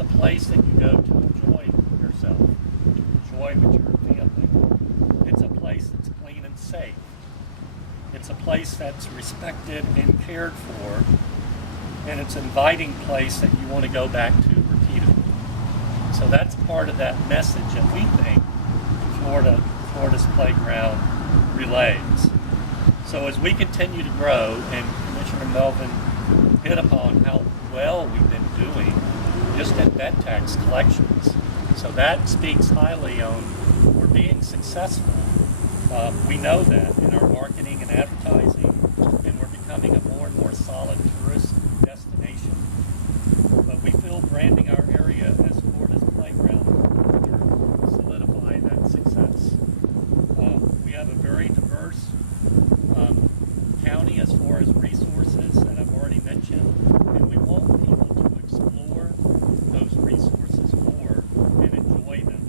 a place that you go to enjoy yourself, enjoy with your family. It's a place that's clean and safe. It's a place that's respected and cared for, and it's an inviting place that you want to go back to repeatedly. So that's part of that message that we think Florida's playground relays. So as we continue to grow, and Commissioner Melvin hit upon how well we've been doing just in bed tax collections. So that speaks highly on we're being successful. We know that in our marketing and advertising, and we're becoming a more and more solid tourist destination. But we feel branding our area as Florida's playground will solidify that success. We have a very diverse county as far as resources that I've already mentioned, and we want people to explore those resources more and enjoy them.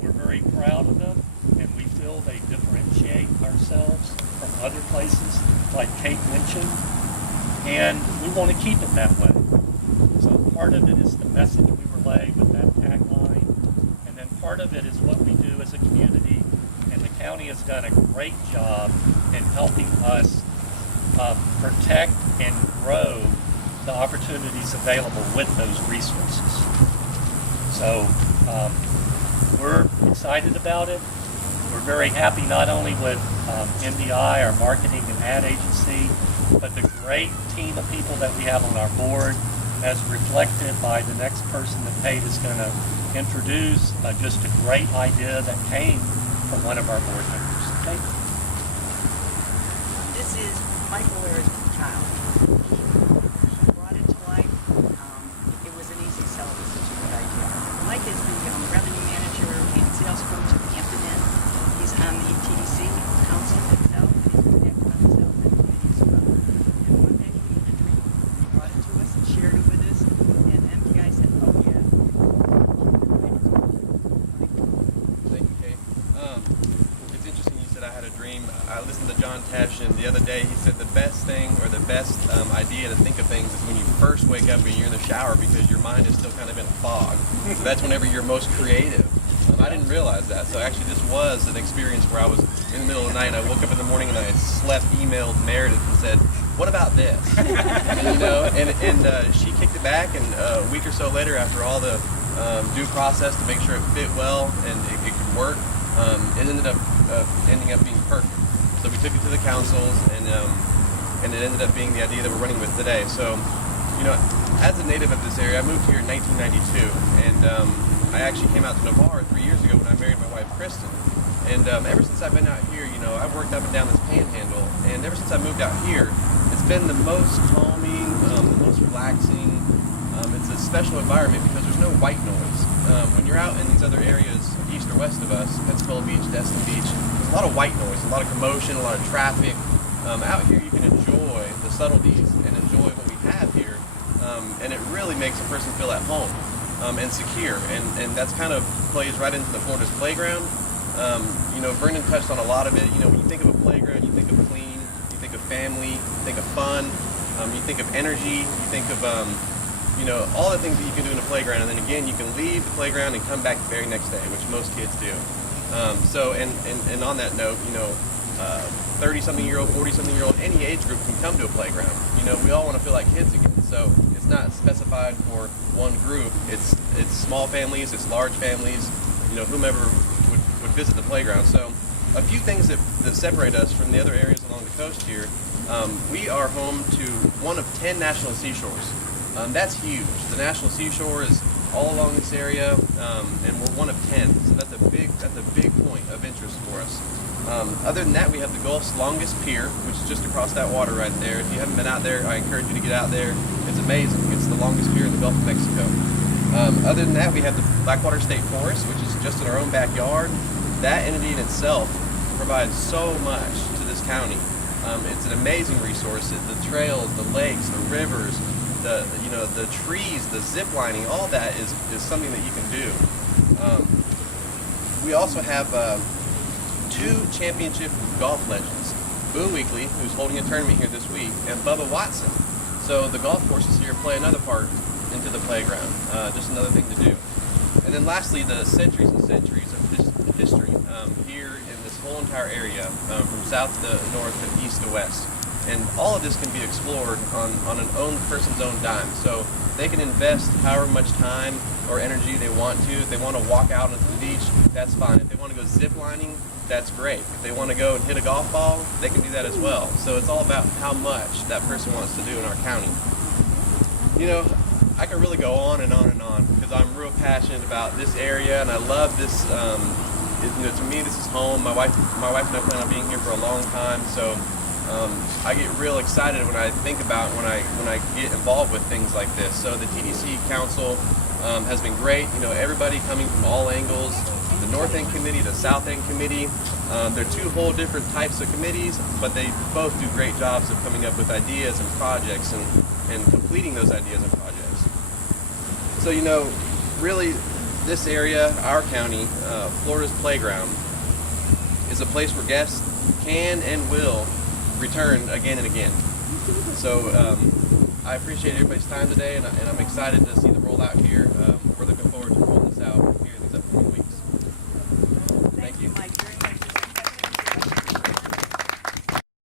We're very proud of them, and we feel they differentiate ourselves from other places like Kate mentioned, and we want to keep it that way. So part of it is the message we relay with that tagline, and then part of it is what we do as a community, and the county has done a great job in helping us protect and grow the opportunities available with those resources. So we're excited about it. We're very happy not only with MDI, our marketing and ad agency, but the great team of people that we have on our board, as reflected by the next person that Kate is going to introduce. Just a great idea that came from one of our board members. Kate? This is Mike Loera's child. He brought it to life. It was an easy sell. It was such a good idea. Mike is the revenue manager and sales coach at Hampton Inn. He's on the TDC Council itself. He's connected on the development committee as well. And one day he had a dream. He brought it to us and shared it with us. And MDI said, oh yeah. Thank you, Kate. It's interesting you said I had a dream. I listened to John Tesh, and the other day he said the best thing or the best idea to think of things is when you first wake up and you're in the shower because your mind is still kind of in a fog. So that's whenever you're most creative. I didn't realize that. So actually this was an experience where I was in the middle of the night and I woke up in the morning and I emailed Meredith and said, what about this? and she kicked it back, and a week or so later, after all the due process to make sure it fit well and it could work, it ended up ending up being perfect. So we took it to the councils, and it ended up being the idea that we're running with today. So, as a native of this area, I moved here in 1992, and I actually came out to Navarre 3 years ago when I married my wife, Kristen. And ever since I've been out here, I've worked up and down this panhandle, and ever since I moved out here, it's been the most calming, the most relaxing. It's a special environment because there's no white noise. When you're out in these other areas, east or west of us, Pensacola Beach, Destin Beach, there's a lot of white noise, a lot of commotion, a lot of traffic. Out here you can enjoy the subtleties and enjoy what we have here, and it really makes a person feel at home and secure, and that's kind of plays right into the Florida's playground. Vernon touched on a lot of it. When you think of a playground, you think of clean, you think of family, you think of fun, you think of energy, you think of all the things that you can do in a playground, and then again you can leave the playground and come back the very next day, which most kids do. And on that note, 30-something-year-old, 40-something-year-old, any age group can come to a playground. We all want to feel like kids again, so it's not specified for one group. It's small families, it's large families, whomever would visit the playground. So a few things that separate us from the other areas along the coast here. We are home to one of 10 national seashores. That's huge. The national seashore is all along this area, and we're one of 10. So that's a big point of interest for us. Other than that, we have the Gulf's longest pier, which is just across that water right there. If you haven't been out there, I encourage you to get out there. It's amazing. It's the longest pier in the Gulf of Mexico. Other than that, we have the Blackwater State Forest, which is just in our own backyard. That entity in itself provides so much to this county. It's an amazing resource. The trails, the lakes, the rivers, the trees, the zip lining, all that is something that you can do. We also have 2 championship golf legends, Boone Weekly, who's holding a tournament here this week, and Bubba Watson. So the golf courses here play another part into the playground. Just another thing to do. And then lastly, the centuries and centuries of history here in this whole entire area, from south to north and east to west. And all of this can be explored on an own person's own dime. So they can invest however much time or energy they want to. If they want to walk out onto the beach, that's fine. If they want to go zip lining, that's great. If they want to go and hit a golf ball, they can do that as well. So it's all about how much that person wants to do in our county. You know, I could really go on and on and on because I'm real passionate about this area, and I love this. You know, to me, this is home. My wife and I plan on being here for a long time, so I get real excited when I think about when I get involved with things like this. So the TDC Council has been great. You know, everybody coming from all angles. The North End Committee, the South End Committee. They're two whole different types of committees, but they both do great jobs of coming up with ideas and projects and completing those ideas and projects. So, you know, really, this area, our county, Florida's playground, is a place where guests can and will return again and again. So I appreciate everybody's time today, and I'm excited to see the rollout here. We're looking forward to the rollout.